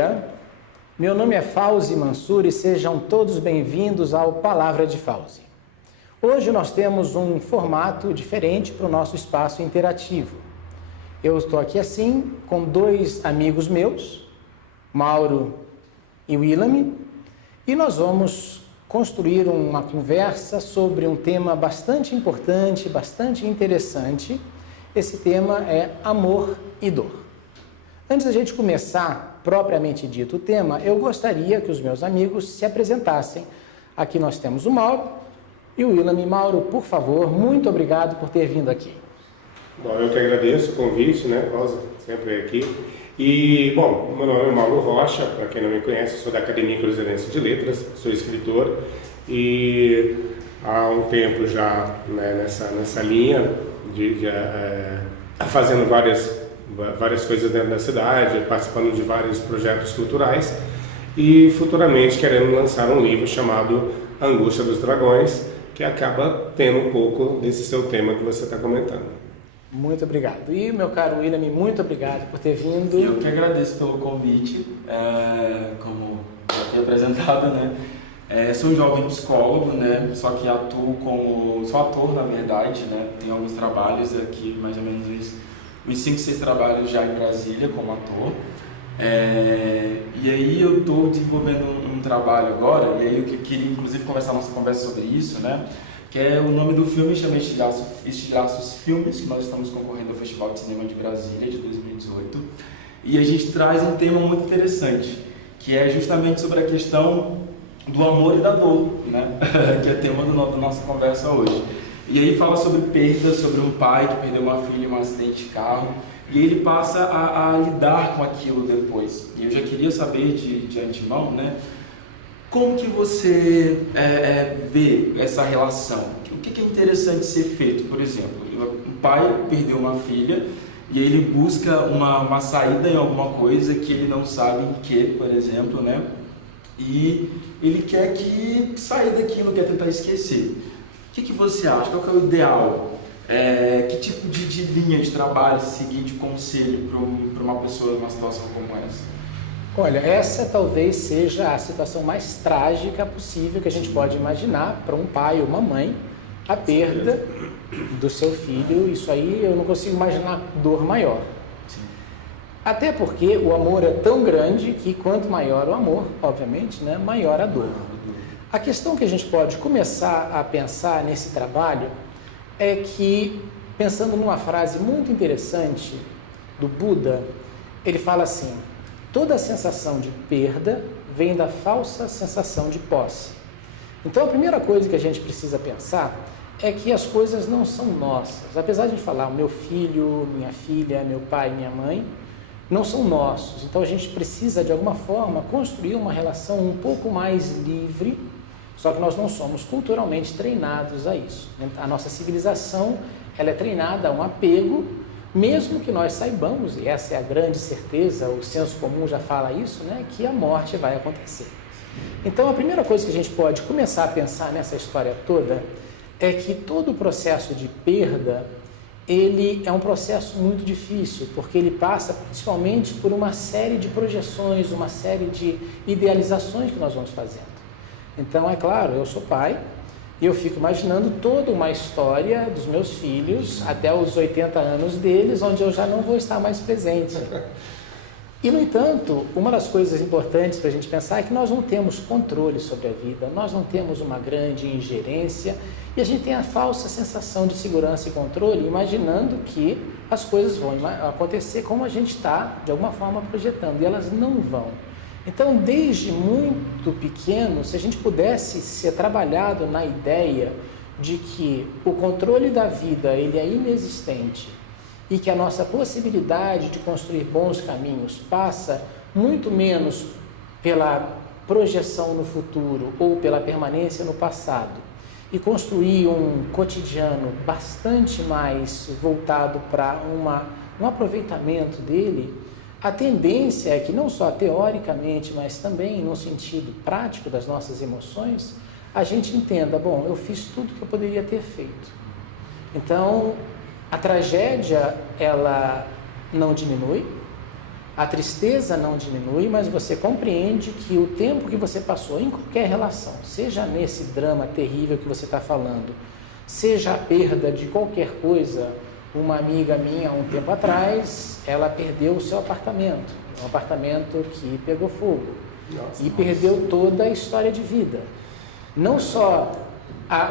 dia, meu nome é Fauzi Mansur e sejam todos bem-vindos ao Palavra de Fauzi. Hoje nós temos um formato diferente para o nosso espaço interativo. Eu estou aqui assim com dois amigos meus, Mauro e Willam, e nós vamos construir uma conversa sobre um tema bastante importante, bastante interessante. Esse tema é amor e dor. Antes da gente começar, propriamente dito, o tema, eu gostaria que os meus amigos se apresentassem. Aqui nós temos o Mauro e o Willam. Mauro, por favor, muito obrigado por ter vindo aqui. Bom, eu que agradeço o convite, né, Rosa, sempre aqui. E, bom, meu nome é Mauro Rocha, para quem não me conhece, eu sou da Academia Cruzeirense de Letras, sou escritor e há um tempo já, né, nessa linha fazendo várias coisas dentro da cidade, participando de vários projetos culturais e futuramente querendo lançar um livro chamado Angústia dos Dragões, que acaba tendo um pouco desse seu tema que você está comentando. Muito obrigado. E, meu caro Willam, muito obrigado por ter vindo. Eu que agradeço pelo convite, como já foi apresentado, né? Sou um jovem psicólogo, né? Só que sou ator, na verdade, né? Tenho alguns trabalhos aqui, mais ou menos uns 5, 6 trabalhos já em Brasília como ator. E aí eu estou desenvolvendo um trabalho agora, e aí eu queria inclusive começar a nossa conversa sobre isso, né? Que é o nome do filme, chama Estilhaços Filmes, que nós estamos concorrendo ao Festival de Cinema de Brasília de 2018. E a gente traz um tema muito interessante, que é justamente sobre a questão do amor e da dor, né? Que é o tema da nossa conversa hoje. E aí fala sobre perda, sobre um pai que perdeu uma filha em um acidente de carro, e ele passa a lidar com aquilo depois. E eu já queria saber de antemão, né? Como que você vê essa relação? O que é interessante ser feito? Por exemplo, um pai perdeu uma filha e ele busca uma saída em alguma coisa que ele não sabe em que, por exemplo, né? E ele quer sair daquilo, quer tentar esquecer. O que você acha? Qual que é o ideal? Que tipo de linha de trabalho seguir de conselho para uma pessoa numa situação como essa? Olha, essa talvez seja a situação mais trágica possível que a gente pode imaginar para um pai ou uma mãe, a perda do seu filho. Isso aí eu não consigo imaginar dor maior. Sim. Até porque o amor é tão grande que quanto maior o amor, obviamente, né, maior a dor. A questão que a gente pode começar a pensar nesse trabalho é que, pensando numa frase muito interessante do Buda, ele fala assim: toda sensação de perda vem da falsa sensação de posse. Então, a primeira coisa que a gente precisa pensar é que as coisas não são nossas. Apesar de falar o meu filho, minha filha, meu pai, minha mãe, não são nossos. Então, a gente precisa, de alguma forma, construir uma relação um pouco mais livre, só que nós não somos culturalmente treinados a isso. A nossa civilização, ela é treinada a um apego, mesmo que nós saibamos, e essa é a grande certeza, o senso comum já fala isso, né, que a morte vai acontecer. Então, a primeira coisa que a gente pode começar a pensar nessa história toda é que todo o processo de perda, ele é um processo muito difícil, porque ele passa principalmente por uma série de projeções, uma série de idealizações que nós vamos fazendo. Então, é claro, eu sou pai, e eu fico imaginando toda uma história dos meus filhos até os 80 anos deles, onde eu já não vou estar mais presente. E, no entanto, uma das coisas importantes para a gente pensar é que nós não temos controle sobre a vida, nós não temos uma grande ingerência e a gente tem a falsa sensação de segurança e controle, imaginando que as coisas vão acontecer como a gente está, de alguma forma, projetando, e elas não vão. Então, desde muito pequeno, se a gente pudesse ser trabalhado na ideia de que o controle da vida ele é inexistente e que a nossa possibilidade de construir bons caminhos passa muito menos pela projeção no futuro ou pela permanência no passado e construir um cotidiano bastante mais voltado para um aproveitamento dele, a tendência é que não só teoricamente, mas também no sentido prático das nossas emoções, a gente entenda, bom, eu fiz tudo que eu poderia ter feito. Então, a tragédia, ela não diminui, A tristeza não diminui, mas você compreende que o tempo que você passou em qualquer relação, seja nesse drama terrível que você está falando, seja a perda de qualquer coisa. Uma amiga minha, há um tempo atrás, ela perdeu o seu apartamento, um apartamento que pegou fogo. Perdeu toda a história de vida. Não só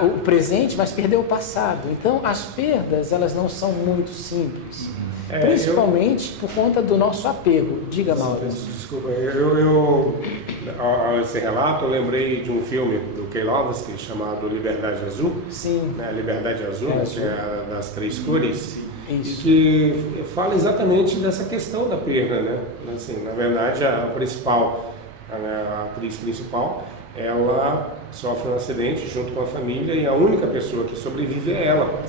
o presente, mas perdeu o passado. Então, as perdas, elas não são muito simples. Principalmente por conta do nosso apego. Diga, Maurício. Desculpa, esse relato, eu lembrei de um filme do Kieslowski chamado Liberdade Azul. Sim. Né? Liberdade Azul, que é das 3 cores. Isso. E que fala exatamente dessa questão da perda, né? Assim, na verdade, a atriz principal, ela sofre um acidente junto com a família e a única pessoa que sobrevive é ela.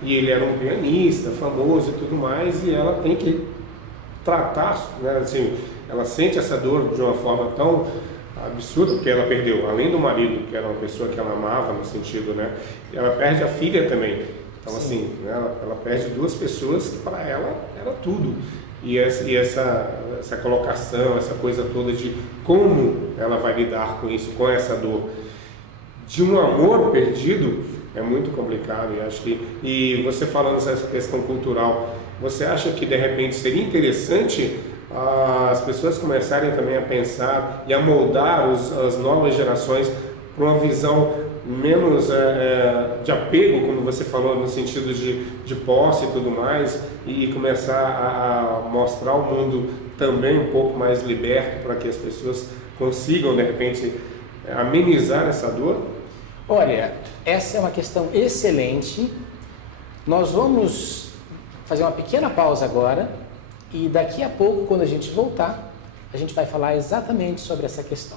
E ele era um pianista famoso e tudo mais, e ela tem que tratar, né, assim, ela sente essa dor de uma forma tão absurda, porque ela perdeu, além do marido, que era uma pessoa que ela amava, no sentido, né, ela perde a filha também. Então, sim, assim, né, ela perde 2 pessoas que para ela era tudo. E essa colocação, essa coisa toda de como ela vai lidar com isso, com essa dor de um amor perdido, é muito complicado. E acho que, e você falando essa questão cultural, você acha que de repente seria interessante as pessoas começarem também a pensar e a moldar as novas gerações para uma visão menos de apego, como você falou, no sentido de posse e tudo mais, e começar a mostrar o mundo também um pouco mais liberto, para que as pessoas consigam de repente amenizar essa dor? Olha, essa é uma questão excelente. Nós vamos fazer uma pequena pausa agora e daqui a pouco, quando a gente voltar, a gente vai falar exatamente sobre essa questão.